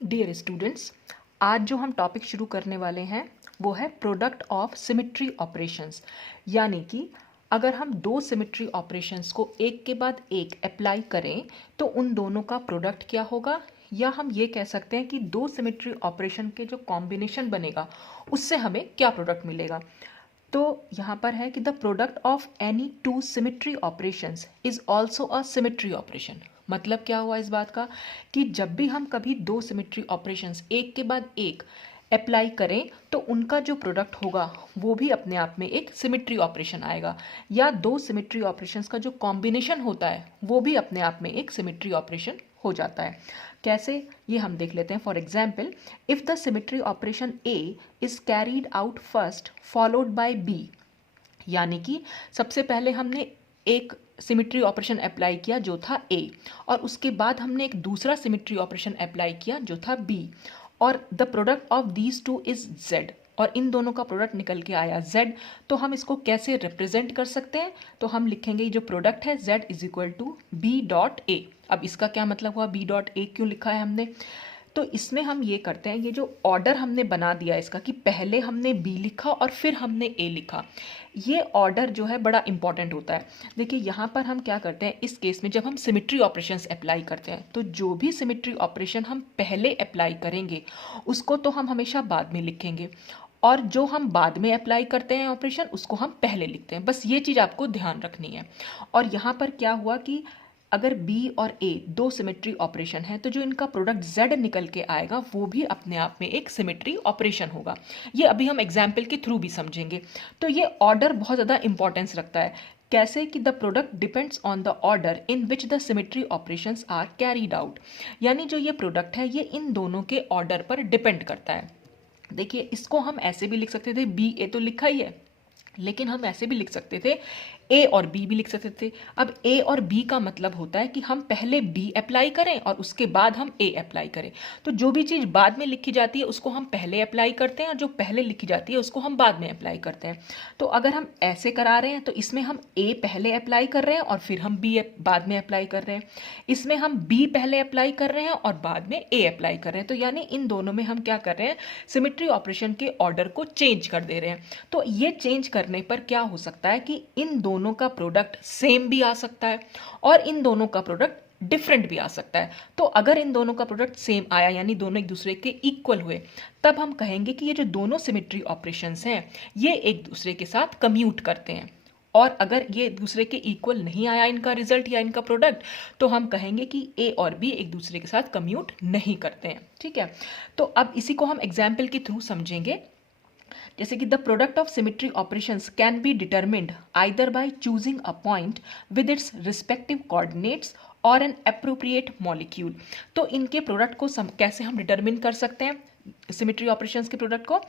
Dear students, आज जो हम टॉपिक शुरू करने वाले हैं वो है प्रोडक्ट ऑफ सिमेट्री ऑपरेशंस। यानी कि अगर हम दो सिमेट्री ऑपरेशंस को एक के बाद एक अप्लाई करें तो उन दोनों का प्रोडक्ट क्या होगा, या हम ये कह सकते हैं कि दो सिमेट्री ऑपरेशन के जो कॉम्बिनेशन बनेगा उससे हमें क्या प्रोडक्ट मिलेगा। तो यहाँ पर है कि the product of any two symmetry operations is also a symmetry operation. मतलब क्या हुआ इस बात का कि जब भी हम कभी दो सिमेट्री ऑपरेशंस एक के बाद एक अप्लाई करें तो उनका जो प्रोडक्ट होगा वो भी अपने आप में एक सिमेट्री ऑपरेशन आएगा, या दो सिमेट्री ऑपरेशंस का जो कॉम्बिनेशन होता है वो भी अपने आप में एक सिमेट्री ऑपरेशन हो जाता है। कैसे, ये हम देख लेते हैं। For example, if the symmetry operation A is carried out first followed by B, यानी कि सबसे पहले हमने एक सिमेट्री ऑपरेशन अप्लाई किया जो था ए, और उसके बाद हमने एक दूसरा सिमेट्री ऑपरेशन अप्लाई किया जो था बी, और the product of these two is Z, और इन दोनों का प्रोडक्ट निकल के आया z। तो हम इसको कैसे रिप्रेजेंट कर सकते हैं, तो हम लिखेंगे ये जो प्रोडक्ट है z is equal to B dot A. अब इसका क्या मतलब हुआ, बी डॉट ए क्यों लिखा है हमने, तो इसमें हम ये करते हैं, ये जो ऑर्डर हमने बना दिया इसका कि पहले हमने बी लिखा और फिर हमने ए लिखा, ये ऑर्डर जो है बड़ा इंपॉर्टेंट होता है। देखिए यहाँ पर हम क्या करते हैं, इस केस में जब हम सिमेट्री ऑपरेशंस अप्लाई करते हैं तो जो भी सिमेट्री ऑपरेशन हम पहले अप्लाई करेंगे उसको तो हम हमेशा बाद में लिखेंगे, और जो हम बाद में अप्लाई करते हैं ऑपरेशन उसको हम पहले लिखते हैं। बस ये चीज़ आपको ध्यान रखनी है। और यहाँ पर क्या हुआ कि अगर B और A दो सिमेट्री ऑपरेशन है तो जो इनका प्रोडक्ट Z निकल के आएगा वो भी अपने आप में एक सिमेट्री ऑपरेशन होगा। ये अभी हम एग्जाम्पल के थ्रू भी समझेंगे। तो ये ऑर्डर बहुत ज़्यादा इंपॉर्टेंस रखता है। कैसे कि the product depends on the order in which the symmetry operations are carried out, यानी जो ये प्रोडक्ट है ये इन दोनों के ऑर्डर पर डिपेंड करता है। देखिए इसको हम ऐसे भी लिख सकते थे, बी ए तो लिखा ही है, लेकिन हम ऐसे भी लिख सकते थे, ए और बी भी लिख सकते थे। अब ए और बी का मतलब होता है कि हम पहले बी अप्लाई करें और उसके बाद हम ए अप्लाई करें। तो जो भी चीज़ बाद में लिखी जाती है उसको हम पहले अप्लाई करते हैं, और जो पहले लिखी जाती है उसको हम बाद में अप्लाई करते हैं। तो अगर हम ऐसे करा रहे हैं तो इसमें हम ए पहले अप्लाई कर रहे हैं और फिर हम बी बाद में अप्लाई कर रहे हैं। इसमें हम बी पहले अप्लाई कर रहे हैं और बाद में ए अप्लाई कर रहे हैं। तो यानी इन दोनों में हम क्या कर रहे हैं, सिमेट्री ऑपरेशन के ऑर्डर को चेंज कर दे रहे हैं। तो ये चेंज करने पर क्या हो सकता है कि इन दोनों का प्रोडक्ट सेम भी आ सकता है और इन दोनों का प्रोडक्ट डिफरेंट भी आ सकता है। तो अगर इन दोनों का प्रोडक्ट सेम आया यानी दोनों एक दूसरे के इक्वल हुए, तब हम कहेंगे कि ये जो दोनों सिमेट्री ऑपरेशंस हैं ये एक दूसरे के साथ कम्यूट करते हैं। और अगर ये दूसरे के इक्वल नहीं आया इनका रिजल्ट या इनका प्रोडक्ट, तो हम कहेंगे कि ए और बी एक दूसरे के साथ कम्यूट नहीं करते हैं। ठीक है, तो अब इसी को हम एग्जाम्पल के थ्रू समझेंगे। जैसे कि the product of symmetry operations can be determined either by choosing a point with its respective coordinates और एन अप्रोप्रिएट मॉलिक्यूल। तो इनके प्रोडक्ट को कैसे हम डिटरमिन कर सकते हैं सिमेट्री ऑपरेशंस के प्रोडक्ट को,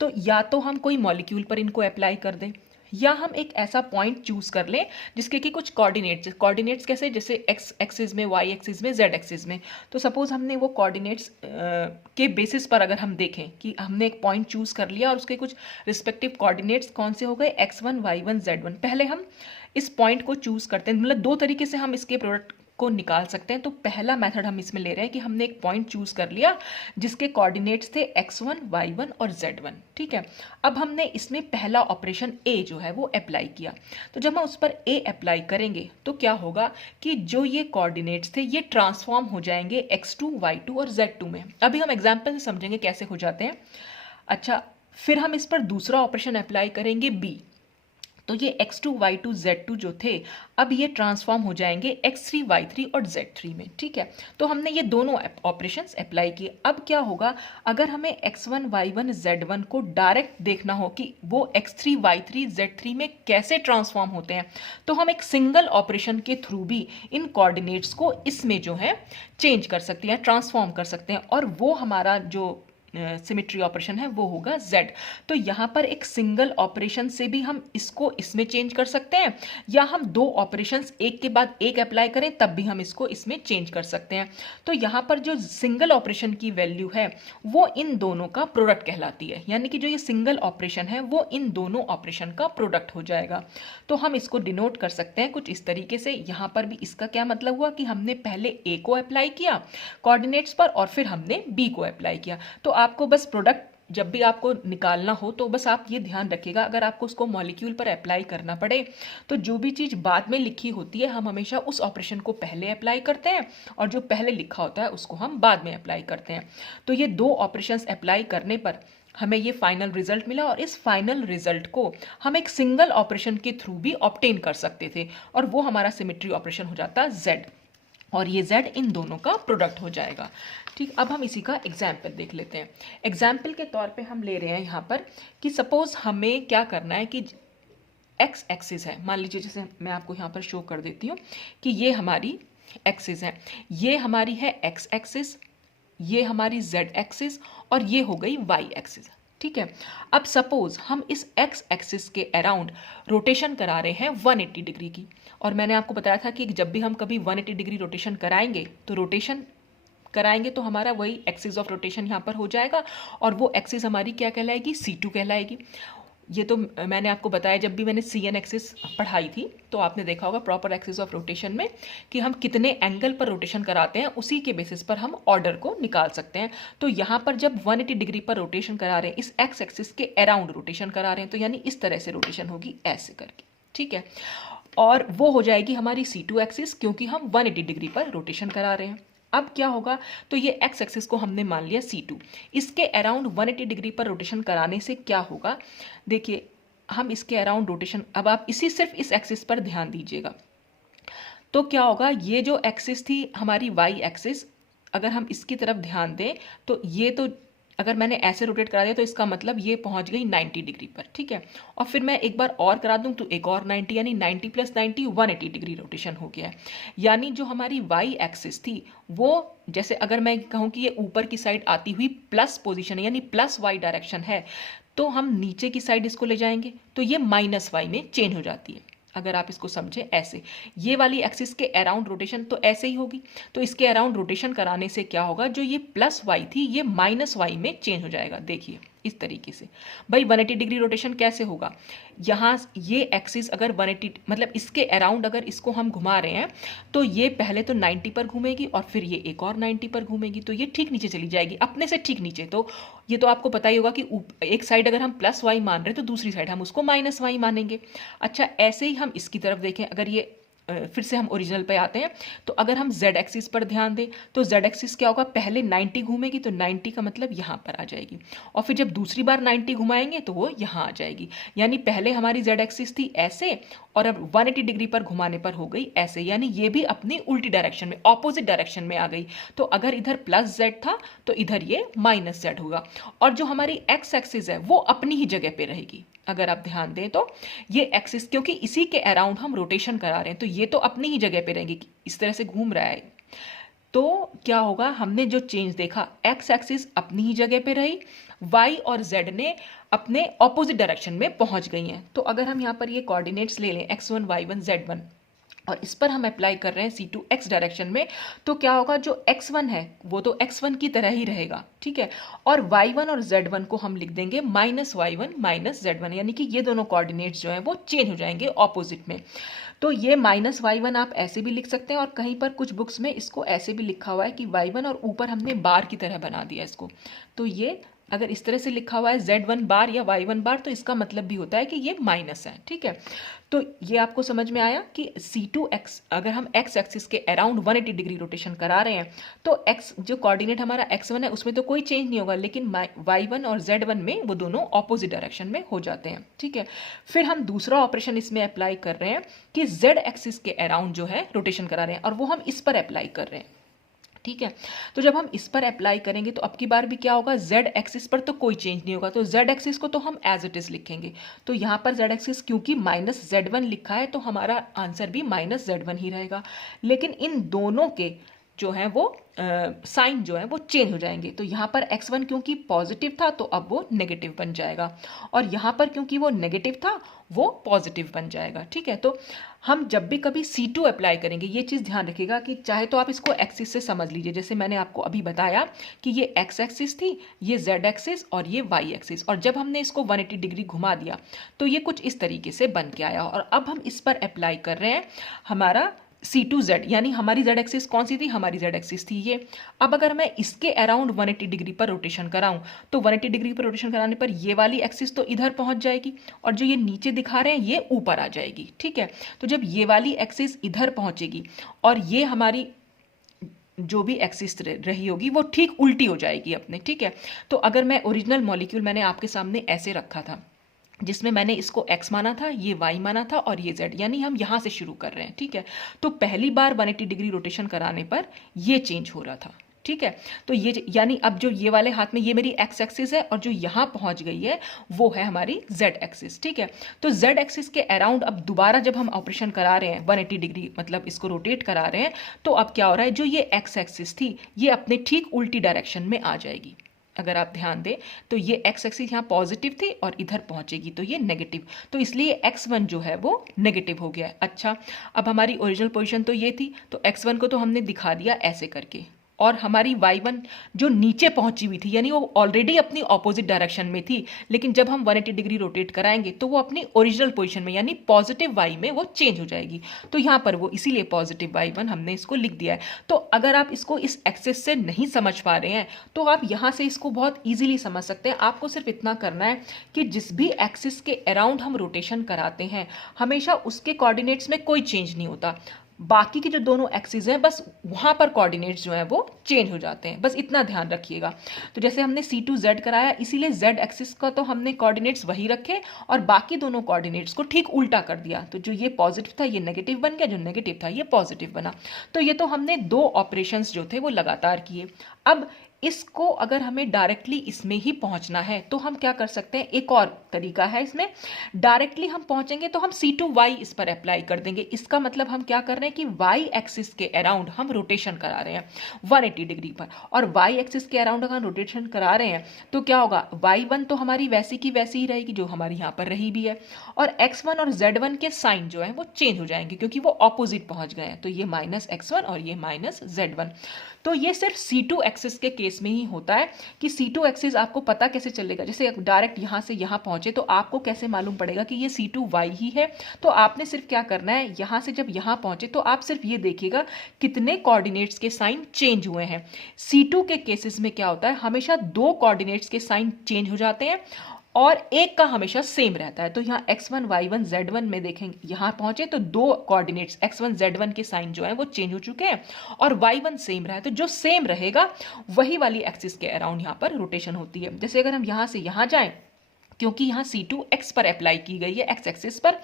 तो या तो हम कोई मॉलिक्यूल पर इनको अप्लाई कर दें, या हम एक ऐसा पॉइंट चूज कर लें जिसके कि कुछ कोऑर्डिनेट्स कैसे, जैसे एक्स एक्सिस में, वाई एक्सिस में, जेड एक्सिस में। तो सपोज हमने वो कोऑर्डिनेट्स के बेसिस पर अगर हम देखें कि हमने एक पॉइंट चूज कर लिया और उसके कुछ रिस्पेक्टिव कोऑर्डिनेट्स कौन से हो गए, x1 y1 z1। पहले हम इस पॉइंट को चूज करते हैं, मतलब दो तरीके से हम इसके प्रोडक्ट को निकाल सकते हैं। तो पहला मेथड हम इसमें ले रहे हैं कि हमने एक पॉइंट चूज कर लिया जिसके कोऑर्डिनेट्स थे x1 y1 और z1। ठीक है, अब हमने इसमें पहला ऑपरेशन a जो है वो अप्लाई किया। तो जब हम उस पर a अप्लाई करेंगे तो क्या होगा कि जो ये कोऑर्डिनेट्स थे ये ट्रांसफॉर्म हो जाएंगे x2 y2 और z2 में। अभी हम एग्जाम्पल से समझेंगे कैसे हो जाते हैं। अच्छा, फिर हम इस पर दूसरा ऑपरेशन अप्लाई करेंगे b, तो ये x2 y2 z2 जो थे अब ये ट्रांसफॉर्म हो जाएंगे x3 y3 और z3 में। ठीक है, तो हमने ये दोनों ऑपरेशंस अप्लाई किए। अब क्या होगा, अगर हमें x1 y1 z1 को डायरेक्ट देखना हो कि वो x3 y3 z3 में कैसे ट्रांसफॉर्म होते हैं, तो हम एक सिंगल ऑपरेशन के थ्रू भी इन कोऑर्डिनेट्स को इसमें जो है चेंज कर सकते हैं, ट्रांसफॉर्म कर सकते हैं, और वो हमारा जो सिमेट्री ऑपरेशन है वो होगा z। तो यहाँ पर एक सिंगल ऑपरेशन से भी हम इसको इसमें चेंज कर सकते हैं, या हम दो ऑपरेशंस एक के बाद एक अप्लाई करें तब भी हम इसको इसमें चेंज कर सकते हैं। तो यहाँ पर जो सिंगल ऑपरेशन की वैल्यू है वो इन दोनों का प्रोडक्ट कहलाती है, यानी कि जो ये सिंगल ऑपरेशन है वो इन दोनों ऑपरेशन का प्रोडक्ट हो जाएगा। तो हम इसको डिनोट कर सकते हैं कुछ इस तरीके से। यहाँ पर भी इसका क्या मतलब हुआ कि हमने पहले ए को अप्लाई किया कोऑर्डिनेट्स पर और फिर हमने बी को अप्लाई किया। तो आपको बस प्रोडक्ट जब भी आपको निकालना हो तो बस आप ये ध्यान रखिएगा, अगर आपको उसको मॉलिक्यूल पर अप्लाई करना पड़े तो जो भी चीज़ बाद में लिखी होती है हम हमेशा उस ऑपरेशन को पहले अप्लाई करते हैं और जो पहले लिखा होता है उसको हम बाद में अप्लाई करते हैं। तो ये दो ऑपरेशंस अप्लाई करने पर हमें ये फाइनल रिजल्ट मिला, और इस फाइनल रिजल्ट को हम एक सिंगल ऑपरेशन के थ्रू भी ऑब्टेन कर सकते थे, और वो हमारा सिमेट्री ऑपरेशन हो जाता Z, और ये Z इन दोनों का प्रोडक्ट हो जाएगा। ठीक, अब हम इसी का एग्जाम्पल देख लेते हैं। एग्जाम्पल के तौर पे हम ले रहे हैं यहाँ पर कि सपोज हमें क्या करना है कि एक्स एक्सिस है, मान लीजिए, जैसे मैं आपको यहाँ पर शो कर देती हूँ कि ये हमारी एक्सिस है, ये हमारी है एक्स एक्सिस, ये हमारी जेड एक्सिस, और ये हो गई वाई एक्सिस। ठीक है, अब सपोज हम इस एक्स एक्सिस के अराउंड रोटेशन करा रहे हैं 180 डिग्री की, और मैंने आपको बताया था कि जब भी हम कभी 180 डिग्री रोटेशन कराएंगे तो रोटेशन कराएंगे तो हमारा वही एक्सिस ऑफ रोटेशन यहाँ पर हो जाएगा, और वो एक्सिस हमारी क्या कहलाएगी, C2 कहलाएगी। ये तो मैंने आपको बताया जब भी मैंने CN एक्सिस पढ़ाई थी तो आपने देखा होगा प्रॉपर एक्सिस ऑफ रोटेशन में कि हम कितने एंगल पर रोटेशन कराते हैं उसी के बेसिस पर हम ऑर्डर को निकाल सकते हैं। तो यहाँ पर जब 180 डिग्री पर रोटेशन करा रहे हैं, इस एक्स एक्सिस के अराउंड रोटेशन करा रहे हैं, तो यानी इस तरह से रोटेशन होगी ऐसे करके। ठीक है, और वो हो जाएगी हमारी C2 एक्सिस, क्योंकि हम 180 डिग्री पर रोटेशन करा रहे हैं। अब क्या होगा, तो ये एक्स एक्सिस को हमने मान लिया C2, इसके अराउंड 180 डिग्री पर रोटेशन कराने से क्या होगा, देखिए हम इसके अराउंड रोटेशन, अब आप सिर्फ इस एक्सिस पर ध्यान दीजिएगा। तो क्या होगा, ये जो एक्सिस थी हमारी वाई एक्सिस, अगर हम इसकी तरफ ध्यान दें तो ये तो अगर मैंने ऐसे रोटेट करा दिया तो इसका मतलब ये पहुंच गई 90 डिग्री पर। ठीक है, और फिर मैं एक बार और करा दूं तो एक और 90, यानी 90 + 90 180 डिग्री रोटेशन हो गया है। यानी जो हमारी वाई एक्सिस थी वो, जैसे अगर मैं कहूँ कि ये ऊपर की साइड आती हुई प्लस पोजीशन है, यानी प्लस वाई डायरेक्शन है, तो हम नीचे की साइड इसको ले जाएंगे तो ये -y में चेंज हो जाती है। अगर आप इसको समझें ऐसे, ये वाली एक्सिस के अराउंड रोटेशन तो ऐसे ही होगी, तो इसके अराउंड रोटेशन कराने से क्या होगा, जो ये +y थी ये -y में चेंज हो जाएगा। देखिए इस तरीके से भाई 180 डिग्री रोटेशन कैसे होगा, यहाँ ये एक्सिस अगर 180 मतलब इसके अराउंड अगर इसको हम घुमा रहे हैं तो ये पहले तो 90 पर घूमेगी और फिर ये एक और 90 पर घूमेगी, तो ये ठीक नीचे चली जाएगी, अपने से ठीक नीचे। तो ये तो आपको पता ही होगा कि एक साइड अगर हम +y मान रहे हैं तो दूसरी साइड हम उसको -y मानेंगे। अच्छा, ऐसे ही हम इसकी तरफ देखें, अगर ये फिर से हम ओरिजिनल पे आते हैं, तो अगर हम z एक्सिस पर ध्यान दें तो z एक्सिस क्या होगा, पहले 90 घूमेगी तो 90 का मतलब यहाँ पर आ जाएगी, और फिर जब दूसरी बार 90 घुमाएंगे तो वो यहाँ आ जाएगी। यानी पहले हमारी z एक्सिस थी ऐसे और अब 180 डिग्री पर घुमाने पर हो गई ऐसे, यानी ये भी अपनी उल्टी डायरेक्शन में, ऑपोजिट डायरेक्शन में आ गई। तो अगर इधर +z था तो इधर ये -z होगा, और जो हमारी x एक्सिस है वो अपनी ही जगह पे रहेगी। अगर आप ध्यान दें तो ये एक्सिस, क्योंकि इसी के अराउंड हम रोटेशन करा रहे हैं, तो ये तो अपनी ही जगह पे रहेंगी, इस तरह से घूम रहा है। तो क्या होगा, हमने जो चेंज देखा, एक्स एक्सिस अपनी ही जगह पे रही, वाई और जेड ने अपने ऑपोजिट डायरेक्शन में पहुंच गई हैं। तो अगर हम यहाँ पर ये कोऑर्डिनेट्स ले लें x1 y1 z1 और इस पर हम अप्लाई कर रहे हैं C2 x डायरेक्शन में, तो क्या होगा, जो x1 है वो तो x1 की तरह ही रहेगा। ठीक है, और y1 और z1 को हम लिख देंगे -y1 -z1, यानी कि ये दोनों कोऑर्डिनेट्स जो हैं वो चेंज हो जाएंगे ऑपोजिट में। तो ये -y1 आप ऐसे भी लिख सकते हैं, और कहीं पर कुछ बुक्स में इसको ऐसे भी लिखा हुआ है कि y1 और ऊपर हमने बार की तरह बना दिया इसको। तो ये अगर इस तरह से लिखा हुआ है z1 बार या y1 बार, तो इसका मतलब भी होता है कि ये माइनस है। ठीक है, तो ये आपको समझ में आया कि C2x, अगर हम x एक्सिस के अराउंड 180 डिग्री रोटेशन करा रहे हैं तो x जो कोऑर्डिनेट हमारा x1 है उसमें तो कोई चेंज नहीं होगा, लेकिन y1 और z1 में वो दोनों ऑपोजिट डायरेक्शन में हो जाते हैं। ठीक है, फिर हम दूसरा ऑपरेशन इसमें अप्लाई कर रहे हैं कि z एक्सिस के अराउंड जो है रोटेशन करा रहे हैं, और वो हम इस पर अप्लाई कर रहे हैं। ठीक है, तो जब हम इस पर अप्लाई करेंगे तो अब की बार भी क्या होगा, z एक्सिस पर तो कोई चेंज नहीं होगा, तो z एक्सिस को तो हम एज इट इज लिखेंगे। तो यहाँ पर z एक्सिस क्योंकि -z1 लिखा है तो हमारा आंसर भी -z1 ही रहेगा। लेकिन इन दोनों के जो है वो साइन जो है वो चेंज हो जाएंगे। तो यहाँ पर x1 क्योंकि पॉजिटिव था तो अब वो नेगेटिव बन जाएगा, और यहाँ पर क्योंकि वो नेगेटिव था वो पॉजिटिव बन जाएगा। ठीक है, तो हम जब भी कभी C2 अप्लाई करेंगे, ये चीज़ ध्यान रखिएगा कि चाहे तो आप इसको एक्सिस से समझ लीजिए, जैसे मैंने आपको अभी बताया कि ये x एक्सिस थी, ये z एक्सिस और ये y एक्सिस, और जब हमने इसको 180 डिग्री घुमा दिया तो ये कुछ इस तरीके से बन के आया। और अब हम इस पर अप्लाई कर रहे हैं हमारा C2Z, यानी हमारी Z एक्सिस कौन सी थी, हमारी Z एक्सिस थी ये। अब अगर मैं इसके अराउंड 180 डिग्री पर रोटेशन कराऊं तो 180 डिग्री पर रोटेशन कराने पर ये वाली एक्सिस तो इधर पहुंच जाएगी, और जो ये नीचे दिखा रहे हैं ये ऊपर आ जाएगी। ठीक है, तो जब ये वाली एक्सिस इधर पहुंचेगी और ये हमारी जो भी एक्सिस रही होगी वो ठीक उल्टी हो जाएगी अपने। ठीक है, तो अगर मैं ओरिजिनल मॉलिक्यूल मैंने आपके सामने ऐसे रखा था, जिसमें मैंने इसको x माना था, ये y माना था और ये z, यानी हम यहाँ से शुरू कर रहे हैं। ठीक है, तो पहली बार 180 डिग्री रोटेशन कराने पर ये चेंज हो रहा था। ठीक है, तो ये यानी अब जो ये वाले हाथ में ये मेरी x एक्सिस है और जो यहाँ पहुँच गई है वो है हमारी z एक्सिस। ठीक है, तो z एक्सिस के अराउंड अब दोबारा जब हम ऑपरेशन करा रहे हैं 180 डिग्री, मतलब इसको रोटेट करा रहे हैं, तो अब क्या हो रहा है, जो ये x एक्सिस थी ये अपने ठीक उल्टी डायरेक्शन में आ जाएगी। अगर आप ध्यान दें तो ये x एक्सिस यहाँ पॉजिटिव थी और इधर पहुंचेगी तो ये नेगेटिव, तो इसलिए x1 जो है वो नेगेटिव हो गया है। अच्छा, अब हमारी ओरिजिनल पोजीशन तो ये थी, तो x1 को तो हमने दिखा दिया ऐसे करके, और हमारी y1 जो नीचे पहुंची हुई थी, यानी वो ऑलरेडी अपनी ऑपोजिट डायरेक्शन में थी, लेकिन जब हम 180 डिग्री रोटेट कराएंगे तो वो अपनी ओरिजिनल पोजीशन में यानी पॉजिटिव y में वो चेंज हो जाएगी। तो यहाँ पर वो इसीलिए पॉजिटिव y1 हमने इसको लिख दिया है। तो अगर आप इसको इस एक्सिस से नहीं समझ पा रहे हैं तो आप यहाँ से इसको बहुत ईजिली समझ सकते हैं। आपको सिर्फ इतना करना है कि जिस भी एक्सिस के अराउंड हम रोटेशन कराते हैं हमेशा उसके कोऑर्डिनेट्स में कोई चेंज नहीं होता, बाकी के जो दोनों एक्सिस हैं बस वहाँ पर कोऑर्डिनेट्स जो हैं वो चेंज हो जाते हैं, बस इतना ध्यान रखिएगा। तो जैसे हमने C2Z कराया, इसीलिए Z एक्सिस का तो हमने कोऑर्डिनेट्स वही रखे और बाकी दोनों कोऑर्डिनेट्स को ठीक उल्टा कर दिया। तो जो ये पॉजिटिव था ये नेगेटिव बन गया, जो नेगेटिव था ये पॉजिटिव बना। तो ये तो हमने दो ऑपरेशंस जो थे वो लगातार किए। अब इसको अगर हमें डायरेक्टली इसमें ही पहुंचना है तो हम क्या कर सकते हैं, एक और तरीका है इसमें। डायरेक्टली हम पहुंचेंगे तो हम C2Y इस पर अप्लाई कर देंगे। इसका मतलब हम क्या कर रहे हैं कि Y एक्सिस के अराउंड हम रोटेशन करा रहे हैं 180 डिग्री पर, और Y एक्सिस के अराउंड अगर रोटेशन करा रहे हैं तो क्या होगा, Y1 तो हमारी वैसी की वैसी ही रहेगी जो हमारी यहाँ पर रही भी है, और X1 और Z1 के साइन जो है वो चेंज हो जाएंगे क्योंकि वो ऑपोजिट पहुंच गए हैं। तो ये -X1 और ये -Z1। तो ये सिर्फ C2 एक्सिस के केस में ही होता है कि C2 एक्सिस आपको पता कैसे चलेगा, जैसे डायरेक्ट यहाँ से यहाँ पहुंचे तो आपको कैसे मालूम पड़ेगा कि ये C2Y ही है। तो आपने सिर्फ क्या करना है, यहाँ से जब यहाँ पहुंचे तो आप सिर्फ ये देखिएगा कितने कोऑर्डिनेट्स के साइन चेंज हुए हैं। C2 के केसेस में क्या होता है, हमेशा दो कोऑर्डिनेट्स के साइन चेंज हो जाते हैं और एक का हमेशा सेम रहता है। तो यहाँ x1 y1 z1 में देखेंगे, यहाँ पहुंचे तो दो कोऑर्डिनेट्स x1 z1 के साइन जो है वो चेंज हो चुके हैं और y1 सेम रहा है। तो जो सेम रहेगा वही वाली एक्सिस के अराउंड यहाँ पर रोटेशन होती है। जैसे अगर हम यहाँ से यहाँ जाएं, क्योंकि यहाँ C2 x पर अप्लाई की गई है, x एक्सिस पर,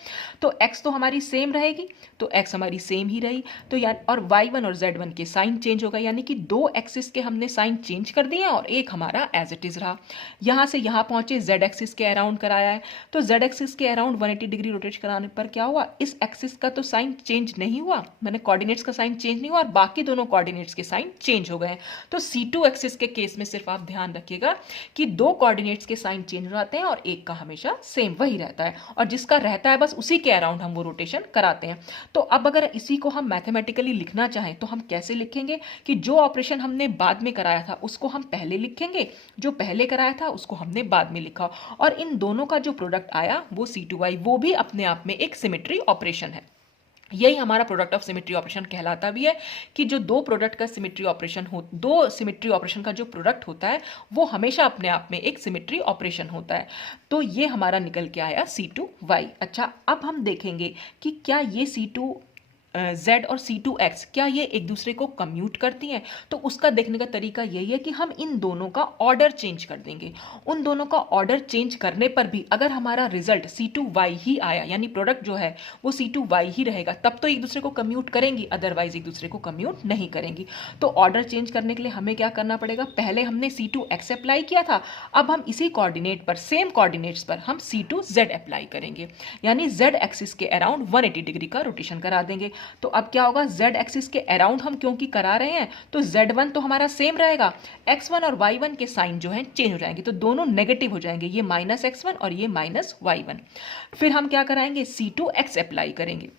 तो x तो हमारी सेम रहेगी, तो x हमारी सेम ही रही। तो यानी और y1 और z1 के साइन चेंज होगा, यानी कि दो एक्सिस के हमने साइन चेंज कर दिए और एक हमारा एज इट इज रहा। यहाँ से यहाँ पहुंचे, z एक्सिस के अराउंड कराया है, तो z एक्सिस के अराउंड 180 डिग्री रोटेट कराने पर क्या हुआ, इस एक्सिस का तो साइन चेंज नहीं हुआ, मैंने कोऑर्डिनेट्स का साइन चेंज नहीं हुआ और बाकी दोनों कोऑर्डिनेट्स के साइन चेंज हो गए। तो C2 एक्सिस के केस में सिर्फ आप ध्यान रखिएगा कि दो कोऑर्डिनेट्स के साइन चेंज हो जाते हैं और एक का हमेशा सेम वही रहता है, और जिसका रहता है बस उसी के अराउंड हम वो रोटेशन कराते हैं। तो अब अगर इसी को हम मैथमेटिकली लिखना चाहें तो हम कैसे लिखेंगे कि जो ऑपरेशन हमने बाद में कराया था उसको हम पहले लिखेंगे, जो पहले कराया था उसको हमने बाद में लिखा, और इन दोनों का जो प्रोडक्ट आया वो C2Y, वो भी अपने आप में एक सिमेट्री ऑपरेशन है। यही हमारा प्रोडक्ट ऑफ सिमेट्री ऑपरेशन कहलाता भी है कि जो दो प्रोडक्ट का सिमेट्री ऑपरेशन हो, दो सिमेट्री ऑपरेशन का जो प्रोडक्ट होता है वो हमेशा अपने आप में एक सिमेट्री ऑपरेशन होता है। तो ये हमारा निकल के आया C2Y। अच्छा, अब हम देखेंगे कि क्या ये Z और C2X क्या ये एक दूसरे को कम्यूट करती हैं। तो उसका देखने का तरीका यही है कि हम इन दोनों का ऑर्डर चेंज कर देंगे। उन दोनों का ऑर्डर चेंज करने पर भी अगर हमारा रिजल्ट C2Y ही आया, यानी प्रोडक्ट जो है वो C2Y ही रहेगा, तब तो एक दूसरे को कम्यूट करेंगी, अदरवाइज एक दूसरे को कम्यूट नहीं करेंगी। तो ऑर्डर चेंज करने के लिए हमें क्या करना पड़ेगा, पहले हमने C2X अप्लाई किया था, अब हम इसी कोऑर्डिनेट पर, सेम कोऑर्डिनेट्स पर हम C2Z अप्लाई करेंगे, यानी Z एक्सिस के अराउंड 180 डिग्री का रोटेशन करा देंगे। तो अब क्या होगा, z एक्सिस के अराउंड हम क्योंकि करा रहे हैं तो z1 तो हमारा सेम रहेगा, x1 और y1 के साइन जो है चेंज हो जाएंगे, तो दोनों नेगेटिव हो जाएंगे, ये -x1 और ये -y1। फिर हम क्या कराएंगे, c2x अप्लाई करेंगे,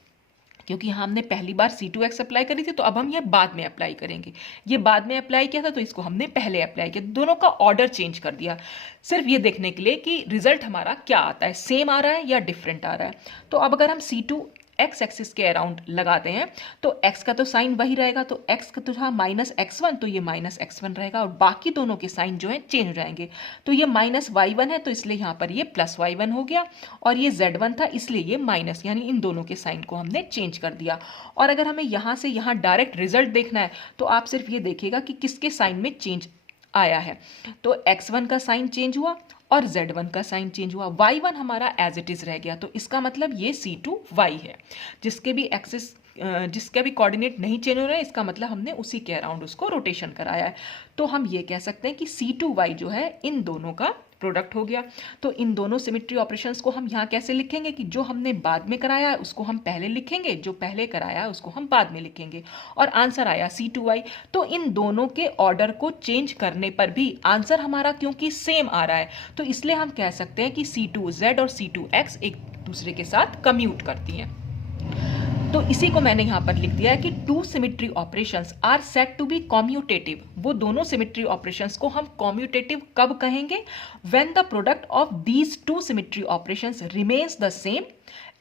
क्योंकि हमने पहली बार C2x अप्लाई करी थी, तो अब हम ये बाद में अप्लाई करेंगे। ये बाद में अप्लाई किया था तो इसको हमने पहले अप्लाई किया, दोनों का ऑर्डर चेंज कर दिया, सिर्फ ये देखने के लिए कि रिजल्ट हमारा क्या आता है, सेम आ रहा है या डिफरेंट आ रहा है। तो अब अगर हम C2x एक्सिस के अराउंड लगाते हैं तो x का तो साइन वही रहेगा, तो x का तो था -x1, तो ये -x1 रहेगा, और बाकी दोनों के साइन जो है चेंज हो जाएंगे। तो ये -y1 है तो इसलिए यहाँ पर ये +y1 हो गया, और ये z1 था इसलिए ये माइनस, यानी इन दोनों के साइन को हमने चेंज कर दिया। और अगर हमें यहाँ से यहाँ डायरेक्ट रिजल्ट देखना है तो आप सिर्फ ये देखिएगा कि किसके साइन में चेंज आया है, तो x1 का साइन चेंज हुआ और z1 का साइन चेंज हुआ, y1 हमारा एज इट इज रह गया, तो इसका मतलब ये C2y है। जिसके भी एक्सिस जिसका भी कोऑर्डिनेट नहीं चेंज हो रहा है, इसका मतलब हमने उसी के अराउंड उसको रोटेशन कराया है। तो हम ये कह सकते हैं कि C2y जो है इन दोनों का प्रोडक्ट हो गया। तो इन दोनों सिमेट्री ऑपरेशंस को हम यहाँ कैसे लिखेंगे कि जो हमने बाद में कराया है उसको हम पहले लिखेंगे, जो पहले कराया है उसको हम बाद में लिखेंगे, और आंसर आया C2y। तो इन दोनों के ऑर्डर को चेंज करने पर भी आंसर हमारा क्योंकि सेम आ रहा है, तो इसलिए हम कह सकते हैं कि C2z और C2x एक दूसरे के साथ कम्यूट करती हैं। तो इसी को मैंने यहां पर लिख दिया है कि two symmetry operations are said to be commutative. वो दोनों सिमेट्री ऑपरेशंस को हम कम्यूटेटिव कब कहेंगे, when the product of these two symmetry operations remains the same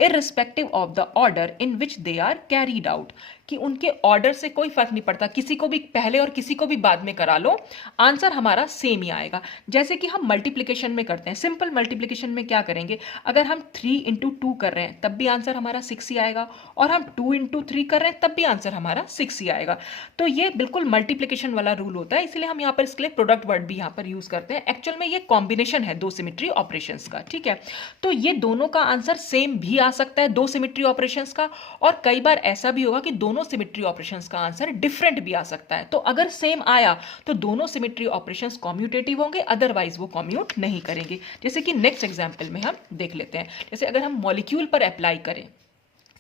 irrespective of the order in which they are carried out, कि उनके order से कोई फर्क नहीं पड़ता, किसी को भी पहले और किसी को भी बाद में करा लो, आंसर हमारा सेम ही आएगा। जैसे कि हम मल्टीप्लिकेशन में करते हैं, सिंपल मल्टीप्लिकेशन में क्या करेंगे, अगर हम 3 × 2 कर रहे हैं तब भी आंसर हमारा 6 ही आएगा, और हम 2 × 3 कर रहे हैं तब भी आंसर हमारा 6 ही आएगा। तो ये बिल्कुल मल्टीप्लिकेशन वाला रूल होता है, इसलिए हम यहाँ पर इसके लिए प्रोडक्ट वर्ड भी यहाँ पर यूज करते हैं। एक्चुअल में ये कॉम्बिनेशन है दो सिमेट्री ऑपरेशंस का, ठीक है। तो ये दोनों का आंसर सेम भी आ सकता है दो सिमेट्री ऑपरेशंस का, और कई बार ऐसा भी होगा कि दोनों सिमेट्री ऑपरेशंस का आंसर डिफरेंट भी आ सकता है। तो अगर सेम आया तो दोनों सिमेट्री ऑपरेशंस कम्यूटेटिव होंगे, अदरवाइज वो कम्यूट नहीं करेंगे। जैसे कि नेक्स्ट एग्जांपल में हम देख लेते हैं, जैसे अगर हम मॉलिक्यूल पर अप्लाई करें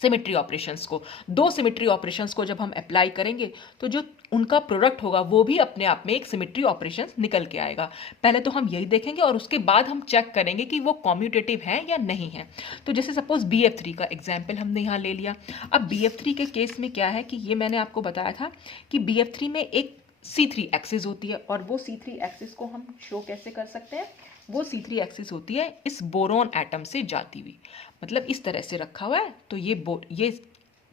सिमेट्री ऑपरेशंस को, दो सिमेट्री ऑपरेशंस को जब हम अप्लाई करेंगे तो जो उनका प्रोडक्ट होगा वो भी अपने आप में एक सिमेट्री ऑपरेशन निकल के आएगा। पहले तो हम यही देखेंगे और उसके बाद हम चेक करेंगे कि वो कम्यूटेटिव है या नहीं है। तो जैसे सपोज BF3 का एग्जाम्पल हमने यहाँ ले लिया। अब BF3 के केस में क्या है कि ये मैंने आपको बताया था कि BF3 में एक C3 एक्सिस होती है, और वो C3 एक्सिस को हम शो कैसे कर सकते हैं, वो C3 एक्सिस होती है इस बोरोन एटम से जाती हुई, मतलब इस तरह से रखा हुआ है, तो ये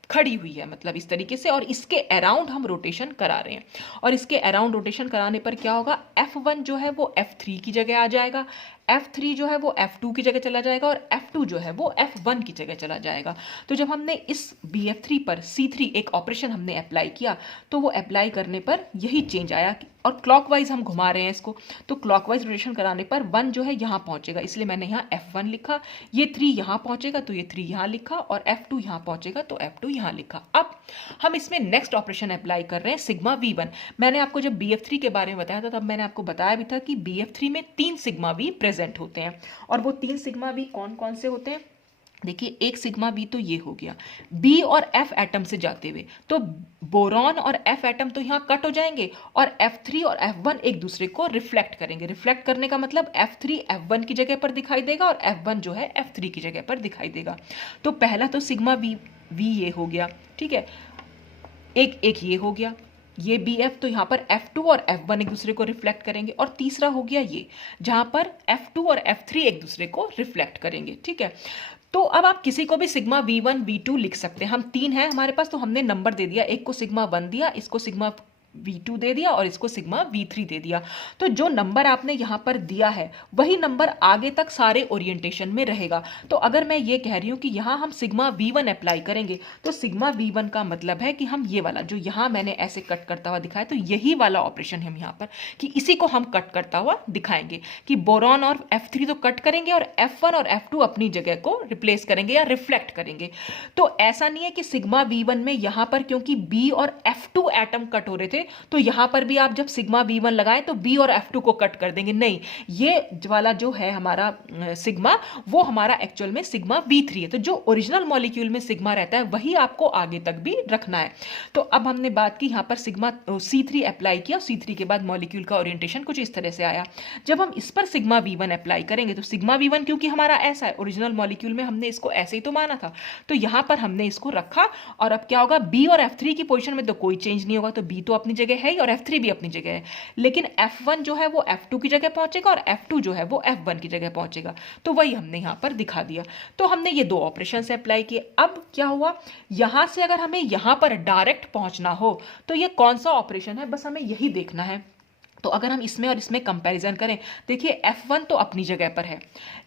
खड़ी हुई है मतलब इस तरीके से, और इसके अराउंड हम रोटेशन करा रहे हैं, और इसके अराउंड रोटेशन कराने पर क्या होगा, F1 जो है वो F3 की जगह आ जाएगा, F3 जो है वो F2 की जगह चला जाएगा, और F2 जो है वो F1 की जगह चला जाएगा। तो जब हमने इस BF3 पर C3 एक ऑपरेशन हमने अप्लाई किया, तो वो अप्लाई करने पर यही चेंज आया, और क्लॉकवाइज हम घुमा रहे हैं इसको, तो क्लॉकवाइज रोटेशन कराने पर 1 जो है यहाँ पहुंचेगा, इसलिए मैंने यहाँ F1 लिखा, ये 3 यहाँ पहुंचेगा तो ये 3 यहाँ लिखा, और F2 यहाँ पहुंचेगा तो F2 यहाँ लिखा। अब हम इसमें नेक्स्ट ऑपरेशन अप्लाई कर रहे हैं सिग्मा V1। मैंने आपको जब BF3 के बारे में बताया था तब मैंने आपको बताया भी था कि BF3 में 3 सिग्मा V प्रेजेंट होते हैं, और वो 3 सिग्मा V कौन कौन से होते हैं, देखिए एक सिग्मा V तो ये हो गया, B और F एटम से जाते हुए, तो बोरॉन और F एटम तो यहाँ कट हो जाएंगे, और F3 और F1 एक दूसरे को रिफ्लेक्ट करेंगे। रिफ्लेक्ट करने का मतलब F3 F1 की जगह पर दिखाई देगा, और F1 जो है F3 की जगह पर दिखाई देगा। तो पहला तो सिग्मा V ये हो गया, ठीक है, एक ये हो गया, ये BF तो यहाँ पर F2 और F1 एक दूसरे को रिफ्लेक्ट करेंगे, और तीसरा हो गया ये जहाँ पर F2 और F3 एक दूसरे को रिफ्लेक्ट करेंगे, ठीक है। तो अब आप किसी को भी सिग्मा V1 V2 लिख सकते हैं। हम 3 हैं हमारे पास, तो हमने नंबर दे दिया, एक को सिग्मा 1 दिया, इसको सिग्मा V2 दे दिया, और इसको सिग्मा V3 दे दिया। तो जो नंबर आपने यहाँ पर दिया है वही नंबर आगे तक सारे ओरिएंटेशन में रहेगा। तो अगर मैं ये कह रही हूँ कि यहाँ हम सिग्मा V1 अप्लाई करेंगे, तो सिग्मा V1 का मतलब है कि हम ये वाला जो यहाँ मैंने ऐसे कट करता हुआ दिखाया, तो यही वाला ऑपरेशन हम यहाँ पर कि इसी को हम कट करता हुआ दिखाएंगे कि बोरॉन और F3 तो कट करेंगे, और F1 और F2 अपनी जगह को रिप्लेस करेंगे या रिफ्लेक्ट करेंगे। तो ऐसा नहीं है कि सिग्मा V1 में यहाँ पर क्योंकि B और F2 एटम कट हो रहे थे करेंगे तो यहाँ पर भी आप जब सिग्मा V1 लगाएं तो B और F2 को कट कर देंगे, नहीं, ये वाला जो है हमारा सिग्मा वो हमारा एक्चुअल में सिग्मा V3 है। तो जो ओरिजिनल मॉलिक्यूल में सिग्मा रहता है वही आपको आगे तक भी रखना है। तो अब हमने बात की यहाँ पर सिग्मा C3 अप्लाई किया, C3 के बाद मॉलिक्यूल का ओरिएंटेशन कुछ इस तरह से आया। जब हम इस पर सिग्मा V1 अप्लाई करेंगे तो सिग्मा V1 क्योंकि हमारा ऐसा है, ओरिजिनल मॉलिक्यूल में हमने इसको ऐसे ही तो माना था, तो यहाँ पर हमने इसको रखा और अब क्या होगा, B और F3 की पोजीशन में तो कोई चेंज नहीं होगा, तो B तो अपनी जगह है ही और F3 भी अपनी जगह है, लेकिन F1 जो है वो F2 की जगह पहुंचेगा और F2 जो है वो F1 की जगह पहुंचेगा। तो वही हमने यहाँ पर दिखा दिया। तो हमने ये दो ऑपरेशन से अप्लाई किए। अब क्या हुआ, यहाँ से अगर हमें यहाँ पर डायरेक्ट पहुंचना हो तो ये कौन सा ऑपरेशन है, बस हमें यही देखना है। तो अगर हम इसमें और इसमें कंपैरिजन करें, देखिए F1 तो अपनी जगह पर है,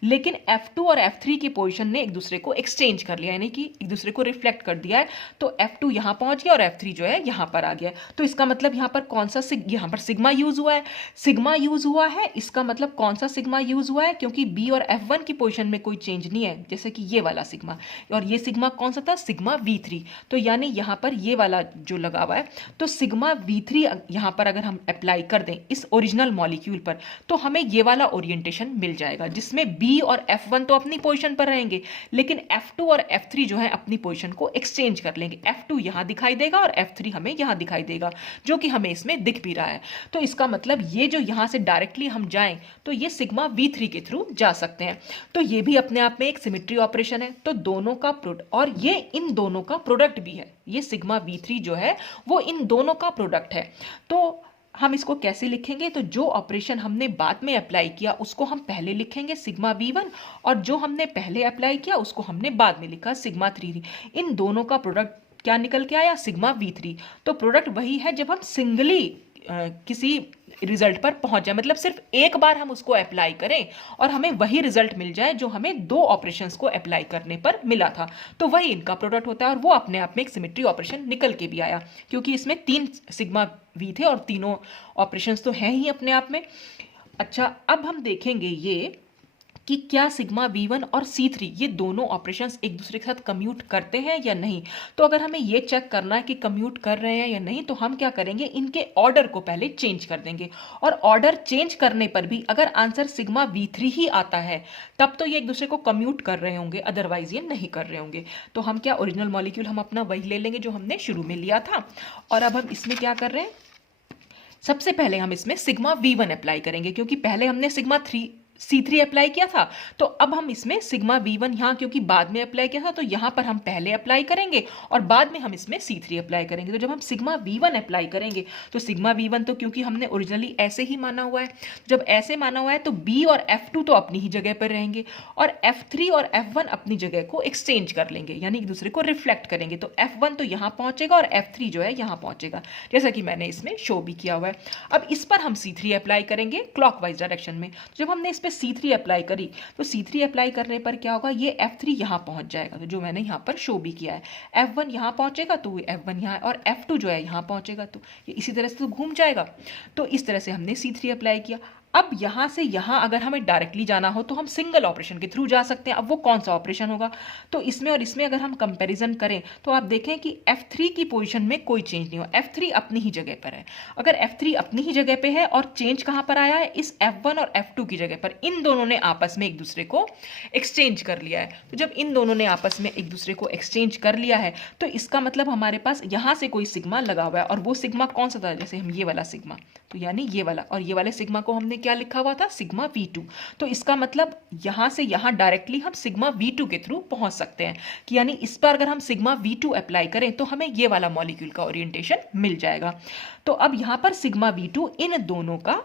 लेकिन F2 और F3 की पोजीशन ने एक दूसरे को एक्सचेंज कर लिया, यानी कि एक दूसरे को रिफ्लेक्ट कर दिया है। तो F2 यहाँ पहुंच गया और F3 जो है यहाँ पर आ गया। तो इसका मतलब यहाँ पर कौन सा यहाँ पर सिग्मा यूज हुआ है, सिग्मा यूज हुआ है। इसका मतलब कौन सा सिग्मा यूज हुआ है, क्योंकि B और F1 की पोजीशन में कोई चेंज नहीं है, जैसे कि ये वाला सिग्मा, और ये सिग्मा कौन सा था, सिग्मा V3। तो यानी यहाँ पर ये वाला जो लगा हुआ है, तो सिग्मा V3 यहाँ पर अगर हम अप्लाई कर दें इस ओरिजिनल मॉलिक्यूल पर तो हमें ये वाला ओरिएंटेशन मिल जाएगा, जिसमें B और F1 तो अपनी पोजीशन पर रहेंगे, लेकिन F2 और F3 जो है अपनी पोजीशन को एक्सचेंज कर लेंगे। F2 यहां दिखाई देगा और F3 हमें यहां दिखाई देगा, जो कि हमें इसमें दिख भी रहा है। तो इसका मतलब ये जो यहां से डायरेक्टली हम जाएं तो ये सिग्मा V3 के थ्रू जा सकते हैं। तो ये भी अपने आप में एक सिमेट्री ऑपरेशन है। तो दोनों का प्रोडक्ट, और ये इन दोनों का प्रोडक्ट भी है, ये सिग्मा V3 जो है वो इन दोनों का प्रोडक्ट है। तो हम इसको कैसे लिखेंगे, तो जो ऑपरेशन हमने बाद में अप्लाई किया उसको हम पहले लिखेंगे सिग्मा V1, और जो हमने पहले अप्लाई किया उसको हमने बाद में लिखा सिग्मा 3। इन दोनों का प्रोडक्ट क्या निकल के आया, सिग्मा V3। तो प्रोडक्ट वही है जब हम सिंगली किसी रिजल्ट पर पहुंच जाए, मतलब सिर्फ एक बार हम उसको अप्लाई करें और हमें वही रिजल्ट मिल जाए जो हमें दो ऑपरेशंस को अप्लाई करने पर मिला था, तो वही इनका प्रोडक्ट होता है। और वो अपने आप में एक सिमेट्री ऑपरेशन निकल के भी आया, क्योंकि इसमें 3 सिग्मा V थे और तीनों ऑपरेशंस तो हैं ही अपने आप में। अच्छा, अब हम देखेंगे ये कि क्या सिग्मा V1 और C3 ये दोनों ऑपरेशंस एक दूसरे के साथ कम्यूट करते हैं या नहीं। तो अगर हमें ये चेक करना है कि कम्यूट कर रहे हैं या नहीं, तो हम क्या करेंगे, इनके ऑर्डर को पहले चेंज कर देंगे, और ऑर्डर चेंज करने पर भी अगर आंसर सिग्मा V3 ही आता है तब तो ये एक दूसरे को कम्यूट कर रहे होंगे, अदरवाइज ये नहीं कर रहे होंगे। तो हम क्या, ओरिजिनल मॉलिक्यूल हम अपना वही ले लेंगे जो हमने शुरू में लिया था। और अब हम इसमें क्या कर रहे हैं, सबसे पहले हम इसमें सिग्मा V1 अप्लाई करेंगे, क्योंकि पहले हमने सिग्मा C3 अप्लाई किया था। तो अब हम इसमें सिग्मा V1 यहाँ क्योंकि बाद में अप्लाई किया था, तो यहाँ पर हम पहले अप्लाई करेंगे और बाद में हम इसमें C3 अप्लाई करेंगे। तो जब हम सिग्मा V1 अप्लाई करेंगे तो सिग्मा V1 तो क्योंकि हमने ओरिजिनली ऐसे ही माना हुआ है, जब ऐसे माना हुआ है तो B और F2 तो अपनी ही जगह पर रहेंगे और F3 और F1 अपनी जगह को एक्सचेंज कर लेंगे, यानी एक दूसरे को रिफ्लेक्ट करेंगे। तो F1 तो यहाँ पहुंचेगा और F3 जो है यहाँ पहुंचेगा, जैसा कि मैंने इसमें शो भी किया हुआ है। अब इस पर हम C3 अप्लाई करेंगे क्लॉकवाइज डायरेक्शन में। जब हमने इस पे C3 अप्लाई करी तो C3 अप्लाई करने पर क्या होगा, ये F3 यहां पहुंच जाएगा, तो जो मैंने यहां पर शो भी किया है। F1 यहां पहुंचेगा तो F1 यहां, और F2 जो है यहां पहुंचेगा, तो ये इसी तरह से तो घूम जाएगा। तो इस तरह से हमने C3 अप्लाई किया। अब यहां से यहां अगर हमें डायरेक्टली जाना हो तो हम सिंगल ऑपरेशन के थ्रू जा सकते हैं। अब वो कौन सा ऑपरेशन होगा, तो इसमें और इसमें अगर हम कंपैरिजन करें तो आप देखें कि F3 की पोजीशन में कोई चेंज नहीं हुआ, F3 अपनी ही जगह पर है। अगर F3 अपनी ही जगह पे है और चेंज कहां पर आया है, इस F1 और F2 की जगह पर, इन दोनों ने आपस में एक दूसरे को एक्सचेंज कर लिया है। तो जब इन दोनों ने आपस में एक दूसरे को एक्सचेंज कर लिया है तो इसका मतलब हमारे पास यहां से कोई सिग्मा लगा हुआ है, और वो सिग्मा कौन सा था, जैसे हम ये वाला सिग्मा, तो यानी ये वाला, और ये वाले सिग्मा को हमने क्या लिखा हुआ था, सिग्मा V2। तो इसका मतलब यहां से यहां डायरेक्टली हम सिग्मा V2 के थ्रू पहुंच सकते हैं, कि यानी इस पर अगर हम सिग्मा V2 अप्लाई करें तो हमें ये वाला मॉलिक्यूल का ओरिएंटेशन मिल जाएगा। तो अब यहां पर सिग्मा V2 इन दोनों का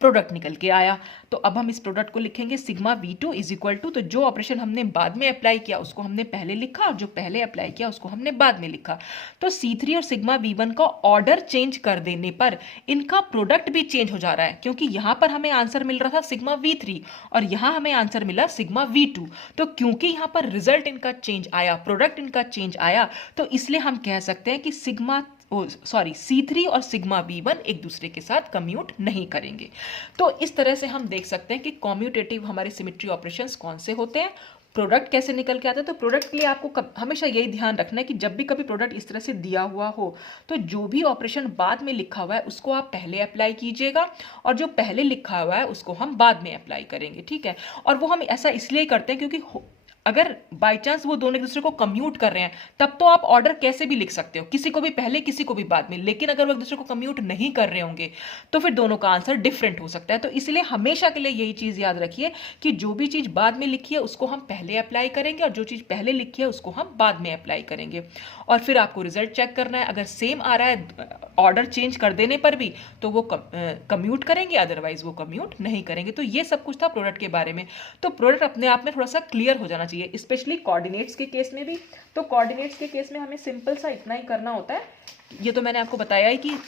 प्रोडक्ट निकल के आया। तो अब हम इस प्रोडक्ट को लिखेंगे sigma V2 is equal to, तो जो ऑपरेशन हमने बाद में अप्लाई किया उसको हमने पहले लिखा और जो पहले अप्लाई किया उसको हमने बाद में लिखा। तो C3 और सिग्मा V1 का ऑर्डर चेंज कर देने पर इनका प्रोडक्ट भी चेंज हो जा रहा है, क्योंकि यहां पर हमें आंसर मिल रहा था सिग्मा V3 और यहां हमें आंसर मिला सिग्मा V2। तो क्योंकि यहां पर रिजल्ट इनका चेंज आया, प्रोडक्ट इनका चेंज आया, तो इसलिए हम कह सकते हैं कि C3 और सिग्मा V1 एक दूसरे के साथ कम्यूट नहीं करेंगे। तो इस तरह से हम देख सकते हैं कि कम्यूटेटिव हमारे सिमेट्री ऑपरेशंस कौन से होते हैं, प्रोडक्ट कैसे निकल के आता है, तो प्रोडक्ट के लिए आपको हमेशा यही ध्यान रखना है कि जब भी कभी प्रोडक्ट इस तरह से दिया हुआ हो तो जो भी ऑपरेशन बाद में लिखा हुआ है उसको आप पहले अप्लाई कीजिएगा और जो पहले लिखा हुआ है उसको हम बाद में अप्लाई करेंगे, ठीक है। और वो हम ऐसा इसलिए करते हैं क्योंकि अगर बाई चांस वो दोनों एक दूसरे को कम्यूट कर रहे हैं तब तो आप ऑर्डर कैसे भी लिख सकते हो, किसी को भी पहले किसी को भी बाद में, लेकिन अगर वो एक दूसरे को कम्यूट नहीं कर रहे होंगे तो फिर दोनों का आंसर डिफरेंट हो सकता है। तो इसलिए हमेशा के लिए यही चीज़ याद रखिए कि जो भी चीज़ बाद में लिखी है उसको हम पहले अप्लाई करेंगे और जो चीज़ पहले लिखी है उसको हम बाद में अप्लाई करेंगे। और फिर आपको रिजल्ट चेक करना है, अगर सेम आ रहा है ऑर्डर चेंज कर देने पर भी तो वो कम्यूट करेंगे, अदरवाइज वो कम्यूट नहीं करेंगे। तो ये सब कुछ था प्रोडक्ट के बारे में। तो प्रोडक्ट अपने आप में थोड़ा सा क्लियर हो जाना चाहिए, स्पेशली कोऑर्डिनेट्स के केस में भी। तो कोऑर्डिनेट्स के केस में हमें सिंपल सा इतना ही करना होता है, ये तो मैंने आपको बताया ही कि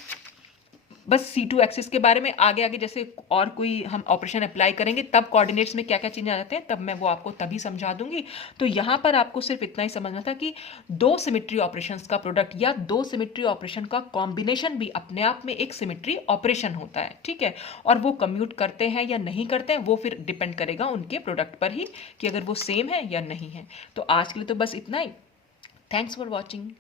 बस C2 एक्सिस के बारे में आगे आगे जैसे और कोई हम ऑपरेशन अप्लाई करेंगे तब कोऑर्डिनेट्स में क्या क्या चेंज आ जाते हैं तब मैं वो आपको तभी समझा दूंगी। तो यहाँ पर आपको सिर्फ इतना ही समझना था कि दो सिमेट्री ऑपरेशंस का प्रोडक्ट या दो सिमेट्री ऑपरेशन का कॉम्बिनेशन भी अपने आप में एक सिमेट्री ऑपरेशन होता है, ठीक है। और वो कम्यूट करते हैं या नहीं करते हैं वो फिर डिपेंड करेगा उनके प्रोडक्ट पर ही कि अगर वो सेम है या नहीं है। तो आज के लिए तो बस इतना ही। Thanks for watching.